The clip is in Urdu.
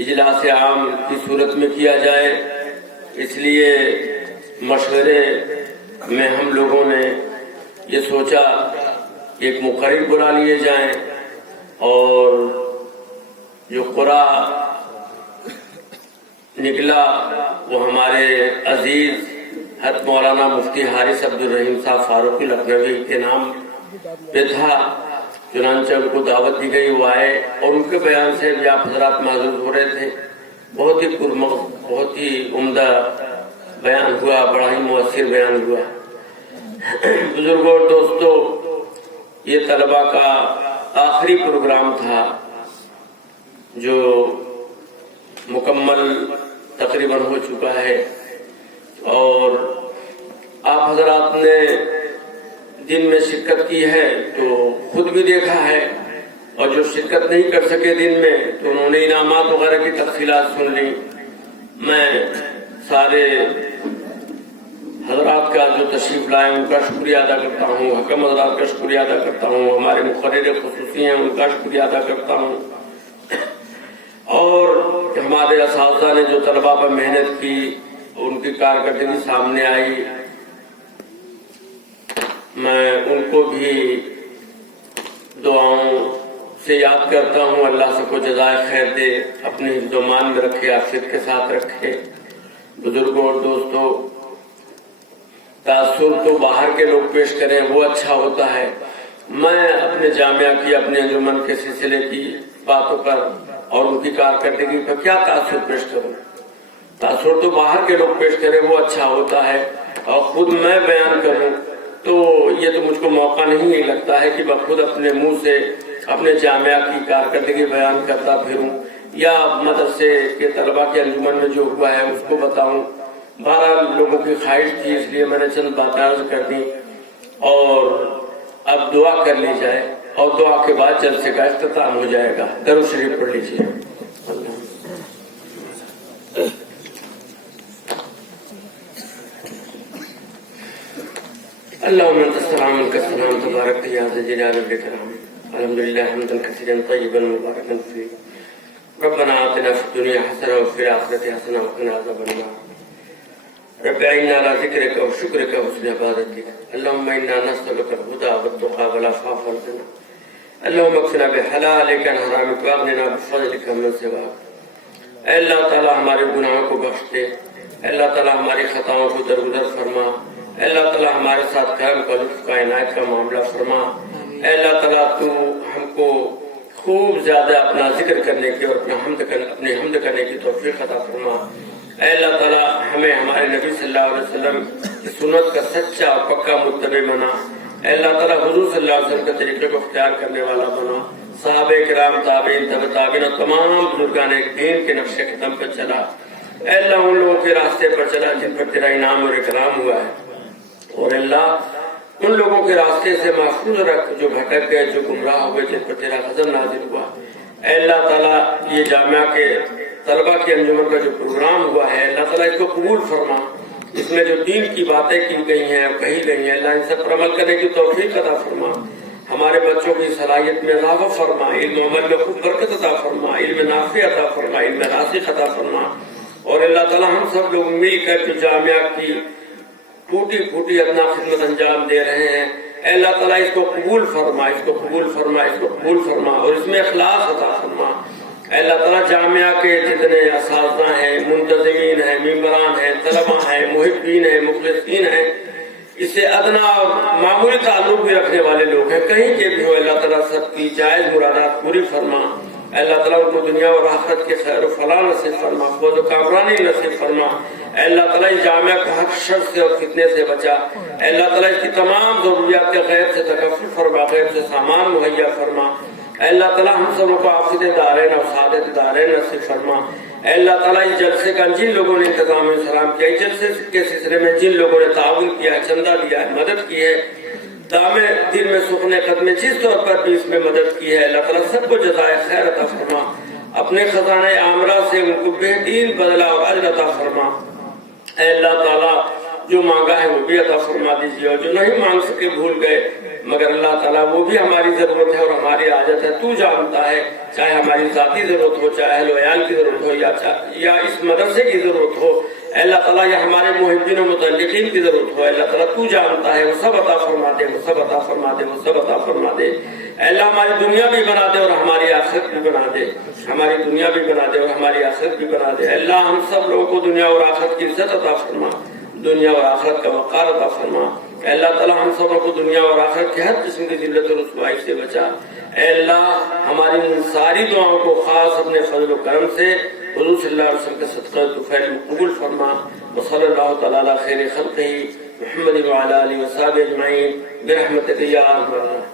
اجلاس عام کی صورت میں کیا جائے، اس لیے مشورے میں ہم لوگوں نے یہ سوچا کہ ایک مقرر بلا لیے جائیں، اور جو قرآن نکلا وہ ہمارے عزیز حضرت مولانا مفتی حارث عبدالرحیم صاحب فاروقی لکھنوی کے نام پہ تھا۔ چنانچہ ان کو دعوت دی گئی، وہ آئے اور ان کے بیان سے بھی آپ حضرات معذور ہو رہے تھے۔ بہت ہی پرمغز، بہت ہی عمدہ بیان ہوا، بڑا ہی مؤثر بیان ہوا۔ بزرگوں اور دوستو، یہ طلبہ کا آخری پروگرام تھا جو مکمل تقریباً ہو چکا ہے، اور آپ حضرات نے دن میں شرکت کی ہے تو خود بھی دیکھا ہے، اور جو شرکت نہیں کر سکے دن میں تو انہوں نے انعامات وغیرہ کی تفصیلات سن لی۔ میں سارے حضرات کا جو تشریف لائے ان کا شکریہ ادا کرتا ہوں، حکم حضرات کا شکریہ ادا کرتا ہوں، ہمارے مقرر خصوصی ہیں ان کا شکریہ ادا کرتا ہوں، اور ہمارے اساتذہ نے جو طلبہ پر محنت کی ان کی کارکردگی سامنے آئی، میں ان کو بھی دعاؤں سے یاد کرتا ہوں۔ اللہ سب کو جزائے خیر دے، اپنے حفظ و مان میں رکھے، عافیت کے ساتھ رکھے۔ بزرگوں اور دوستوں، تاثر تو باہر کے لوگ پیش کریں وہ اچھا ہوتا ہے، میں اپنے جامعہ کی، اپنے انجمن کے سلسلے کی باتوں پر اور ان کی کارکردگی پر کیا تاثر پیش کروں؟ تاثر تو باہر کے لوگ پیش کریں وہ اچھا ہوتا ہے، اور خود میں بیان کروں تو یہ تو مجھ کو موقع نہیں لگتا ہے کہ میں خود اپنے منہ سے اپنے جامعہ کی کارکردگی بیان کرتا پھروں، یا مدرسے کے طلبہ کے انجمن میں جو ہوا ہے اس کو بتاؤں۔ 12 لوگوں کی خواہش تھی، اس لیے میں نے چند باتیں عرض کر دی، اور اب دعا کر لی جائے، اور دعا کے بعد جلسے کا اختتام ہو جائے گا۔ درود شریف پڑھ لیجیے۔ اللهم انت السلام منك السلام تبارك يا ذا الجلال والاكرام، الحمد لله حمدا كثيرا طيبا مباركا فيه، ربنا آتنا في الدنيا حسنة وفي الآخرة حسنة وقنا عذاب النار، رب اعنا على ذكرك وشكرك وحسن عبادتك، اللهم انا نسألك الهدى والتقى والعفاف والغنى، اللهم اكفنا بحلالك عن حرامك واغننا بفضلك من سواك۔ اے اللہ تعالیٰ ہمارے گناہوں کو بخش دے، اے اللہ تعالیٰ ہماری خطاؤں کو درگزر فرما، اے اللہ تعالیٰ ہمارے ساتھ کرم کا، لطف کا، عنایت کا معاملہ فرما۔ اے اللہ تعالیٰ تو ہم کو خوب زیادہ اپنا ذکر کرنے کی اور اپنی حمد کرنے کی توفیق عطا فرما۔ اے اللہ تعالیٰ ہمیں ہمارے نبی صلی اللہ علیہ وسلم کی سنت کا سچا اور پکا متبع بنا۔ اے اللہ تعالیٰ حضور صلی اللہ علیہ وسلم کے طریقے کو اختیار کرنے والا بنا۔ صحابہ کرام، تابعین، تبع تابعین اور تمام بزرگان دین کے نقش قدم پر چلا۔ اے اللہ ان لوگوں کے راستے پر چلا جن پر تیرا انعام اور اکرام ہوا ہے، اور اللہ ان لوگوں کے راستے سے محفوظ رکھ جو بھٹک گئے، جو گمراہ ہوئے، جن پر تیرا غضب نازل ہوا۔ اے اللہ تعالیٰ یہ جامعہ کے طلبہ کے انجمن کا جو پروگرام ہوا ہے، اللہ تعالیٰ اس کو قبول فرما۔ اس میں جو دین کی باتیں کی گئی ہیں اور کہی گئی ہیں، اللہ ان سے پر عمل کرنے کی توفیق عطا فرما۔ ہمارے بچوں کی صلاحیت میں اضافہ فرما، علم و عمل میں خوب برکت عطا فرما، علم نافع عطا فرما، علم راسخ عطا فرما۔ اور اللہ تعالیٰ ہم سب لوگ مل کر جو جامعہ کی ٹوٹی پھوٹی اپنا خدمت انجام دے رہے ہیں، اے اللہ تعالیٰ اس کو قبول فرما، اس کو قبول فرما، اس کو قبول فرما، اور اس میں اخلاص عطا فرما۔ اے اللہ تعالیٰ جامعہ کے جتنے اساتذہ ہیں، منتظمین ہیں، ممبران ہیں، طلبہ ہیں، محبین ہیں، مخلصین ہیں، اس سے ادنا اور معمولی تعلق بھی رکھنے والے لوگ ہیں، کہیں کے بھی ہو، اللہ تعالیٰ سب کی جائز مرادات پوری فرما۔ اے اللہ تعالیٰ ان کو دنیا اور آخرت کے خیر و فلاح نصیب فرما، فوز و کامرانی نصیب فرما۔ اے اللہ تعالیٰ اس جامعہ کو ہر شر سے اور فتنے سے بچا۔ اے اللہ تعالیٰ اس کی تمام ضروریات کے غیب سے تکفل فرما، غیب سے سامان مہیا فرما۔ اے اللہ تعالیٰ ہم سب کو عافیت دارین اور سعادت دارین نصیب فرما۔ اے اللہ تعالیٰ اس جلسے کا جن لوگوں نے انتظام سلام کیا، اس جلسے کے سلسلے میں جن لوگوں نے تعاون کیا ہے، چندہ دیا ہے، مدد کی ہے، دامِ دل میں سکھنے قدم جس طور پر بھی اس میں مدد کی ہے، اللہ تعالیٰ سب کو جزائے خیر عطا فرما۔ اپنے خزانہ عامرہ سے ان کو بہترین بدلہ اور اجر عطا فرما۔ اے اللہ تعالیٰ جو مانگا ہے وہ بھی عطا فرما دیجیے، اور جو نہیں مانگ سکے بھول گئے مگر اللہ تعالیٰ وہ بھی ہماری ضرورت ہے اور ہماری حاجت ہے، تو جانتا ہے، چاہے ہماری ذاتی ضرورت ہو، چاہے اہل و عیال کی ضرورت ہو، یا اس مدرسے کی ضرورت ہو، اللہ تعالیٰ یا ہمارے محبین و متعلقین کی ضرورت ہو، اللہ تعالیٰ تو جانتا ہے، وہ سب عطا فرما دے، وہ سب عطا فرما دے، وہ سب عطا فرما دے۔ اللہ ہماری دنیا بھی بنا دے اور ہماری آخرت بھی بنا دے، ہماری دنیا بھی بنا دے اور ہماری آخرت بھی بنا دے۔ اللہ ہم سب لوگوں کو دنیا اور آخرت کی عزت عطا فرما، دنیا اور آخرت کا وقار عطا فرما۔ اے اللہ تعالیٰ ہم سب کو دنیا اور آخرت کے ہر قسم کی ذلت اور رسوائی سے بچا۔ اے اللہ ہماری ان ساری دعاؤں کو خاص اپنے فضل و کرم سے حضور صلی اللہ علیہ وسلم کے صدقہ طفیل قبول فرما۔ وصلی اللہ تعالیٰ علی خیر خلقہ محمد وعلی آلہ وصحبہ اجمعین برحمتک یا ارحم الراحمین۔